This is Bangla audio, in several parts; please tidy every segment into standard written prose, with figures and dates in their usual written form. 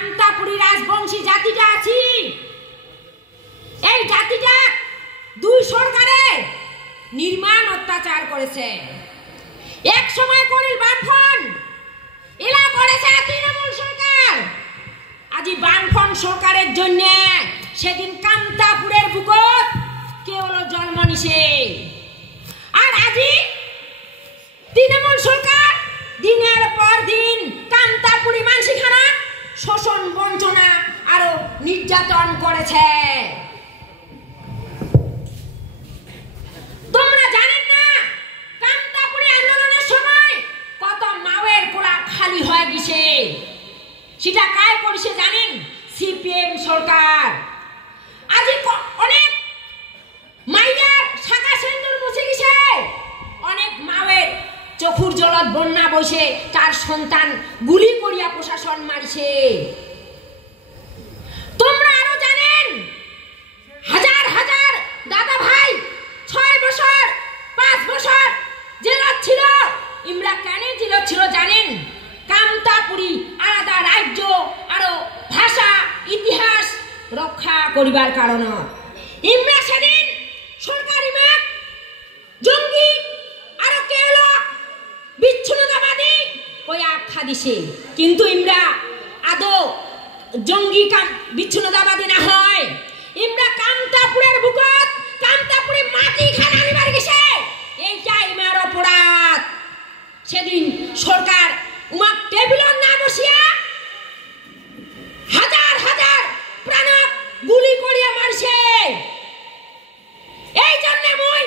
কামতাপুরী রাজবংশী জাতিটা আছি, এই জাতিটা দুই সরকারে নির্মাণ অত্যাচার করেছে। এক সময় করিল বামফ্রন্ট, এলা করেছে তৃণমূল সরকার। আজি বামফ্রন্ট সরকারের জন্য সেদিন কামতাপুরের বুকত কেবল জন্ম নিছে, আর আজি তৃণমূল সরকার দিনের পর দিন কামতাপুরী মানসিখানা শোষণ বঞ্চনা আরো নির্যাতন করেছে। তোমরা জানেন না কামতাপুরী আন্দোলনের সময় কত মাওয়ের কোড়া খালি হয়ে গেছে, সেটা কায় করেছে জানেন? সিপিএম সরকার। আজি অনেক মাইয়ার শাখা সিন্দুর মুছে গেছে, অনেক মাওয়ের চোখুর জলত বন্যা বসে তার সন্তান গুলি করিয়া প্রশাসন মারিছে। তোমরা আরো জানেন হাজার হাজার দাদা ভাই 6 বছর 5 বছর জেলত ছিল। ইমরা কেন জেলত ছিল জানেন? কামতাপুরী আলাদা রাজ্য আরো ভাষা ইতিহাস রক্ষা করিবার কারণ। ইমরা সেদিন সরকারি মাঠ জঙ্গি আরো কেল বিচ্ছিন্নতাবাদী ওই আখ্যা দিছে, কিন্তু ইমরা আদৌ জঙ্গি বিচ্ছিন্নতাবাদী না হয়। ইমরা কামতাপুরের বুকত কামতাপুরে মাটি খান আনিবার গেছে, এইটা ইমার অপরাধ। সেদিন সরকার উমা টেবিল না বসিয়া হাজার হাজার প্রাণক গুলি করিয়া মারছে। এই জন্য মই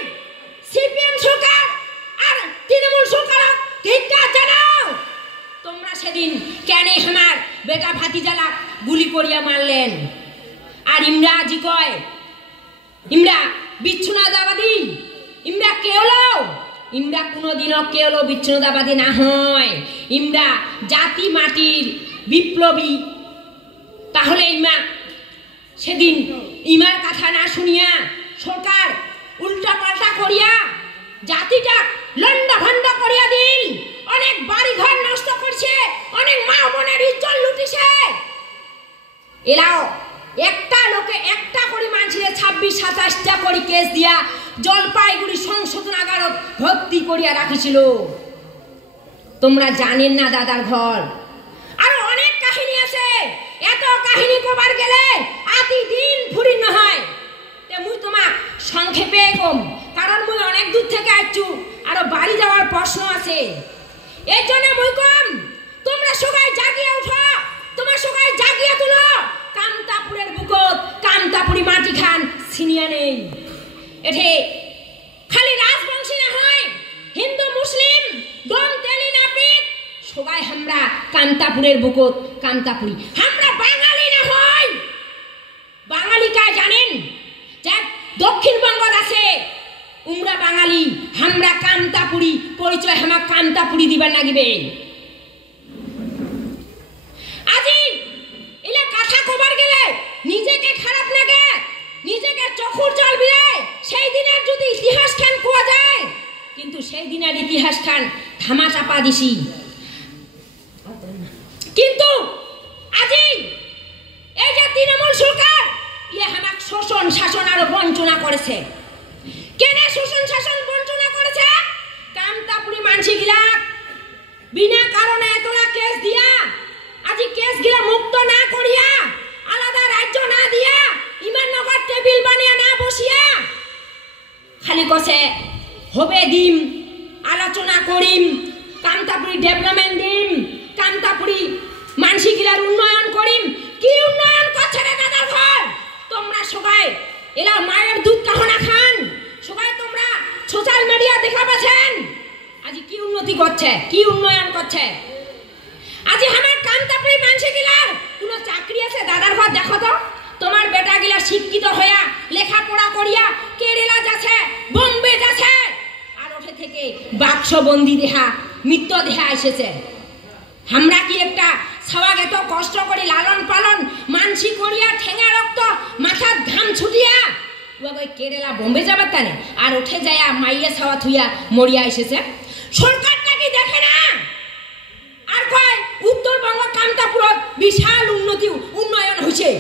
সিপিএম সরকার আর তৃণমূল সরকার ধিক্কার জানাও। তোমরা সেদিন কেন আমার বেটা ভাতিজালা গুলি করিয়া মারলেন? আর ইমরা আজি কয় ইমরা বিচ্ছিন্নতাবাদী, ইমরা কেওলো, ইমরা কোনোদিনও কেওলো বিচ্ছিন্নতাবাদী না হয়। ইমরা জাতি মাটির বিপ্লবী। তাহলে ইমা সেদিন ইমার কথা না শুনিয়া সরকার উল্টা পাল্টা করিয়া জাতিটা লন্ডা ভান্ডা করিয়া দিল, অনেক বাড়ি ঘর নষ্ট করছে, অনেক মা বোনের ইজ্জত লুটিছে। এলাও একটা লোকে একটা করে মানুষের 26-27টা করে কেস দিয়া জলপাইগুড়ি সংশোধনাগারত ভর্তি করিয়া রাখিছিল। তোমরা জানেন না দাদার ঘর। আরো অনেক কাহিনী আছে, এত কাহিনী কবার গেলে আতি দিন ফুরি নহয়। মুই তোমাক সংক্ষেপে কম, কারণ মুই অনেক দূর থেকে আইছু, আরো বাড়ি যাওয়ার প্রশ্ন আছে। এর জন্য মুই কম, তোমরা সবাই জাগিয়ে উঠো, তোমরা সবাই জাগিয়ে তুলো। কামতাপুরের বুকত কামতাপুরি মাটি খান ছিনিয়া নেই। এঠে খালি রাজবংশী না হয়, হিন্দু মুসলিম দম তেলি নাপিত সবাই আমরা কামতাপুরের বুকত কামতাপুরি। আমরা বাঙালি না হয়। বাঙালি কায় জানেন? যে দক্ষিণবঙ্গত আছে উমরা বাঙালি, আমরা কামতাপুরি পরিচয় হামা কামতাপুরি দিবার নাগিবে। আজি এলা কথা কবার গেলে নিজেকে খারাপ লাগে, নিজেকে চোখের জল বিরায়। সেই দিনের যদি ইতিহাস খান কোয়া যায়, কিন্তু সেই দিনের ইতিহাস খান থামা চাপা দিছি। কিন্তু আজি এই যে তৃণমূল সরকার ইয়ে হামাক শোষণ শাসন আরো বঞ্চনা করেছে। কেন শোষণ শাসন বঞ্চনা করেছে? কামতাপুরি মানসি গিলা বিনা কারণে এতলা কেস দিয়া, আজি কেস গিলা মুক্ত না করিয়া, আলাদা রাজ্য না দিয়া, ইমান নগর টেবিল বানিয়ে না বসিয়া খালি কছে হবে দিম, আলোচনা করিম, কামতাপুরি ডেভেলপমেন্ট দিম, কামতাপুরি মানসি গিলার উন্নয়ন করিম। কি উন্নয়ন করছে রে দাদার ঘর? তোমরা সবাই এলা মায়ের দুধ কাহনা খান, সবাই তোমরা সোশ্যাল মিডিয়া দেখা পাচ্ছেন। আজি কি উন্নতি করছে, কি উন্নয়ন করছে? আজি আমার কামতাপুরি মানসি গিলার কোনো চাকরি আছে? দাদার ঘর দেখো তো, তোমার বেটা গিলা শিক্ষিত হইয়া লেখাপড়া করিয়া কেরালা যাচ্ছে, বোম্বে যাচ্ছে, আর ওঠে থেকে বাক্সবন্দি দেহা মৃত্যু দেহা এসেছে। আমরা কি একটা সবাই এত কষ্ট করে লালন পালন মানসি করিয়া ঠেঙা রক্ত মাথার ঘাম ছুটিয়া কেরালা বোম্বে যাবার তানে, আর উঠে যায় মাইয়া ছাওয়া থুইয়া মরিয়া এসেছে। সরকারটা কি দেখে না? আর কয় উত্তরবঙ্গ কামতাপুরত বিশাল উন্নতি বুঝে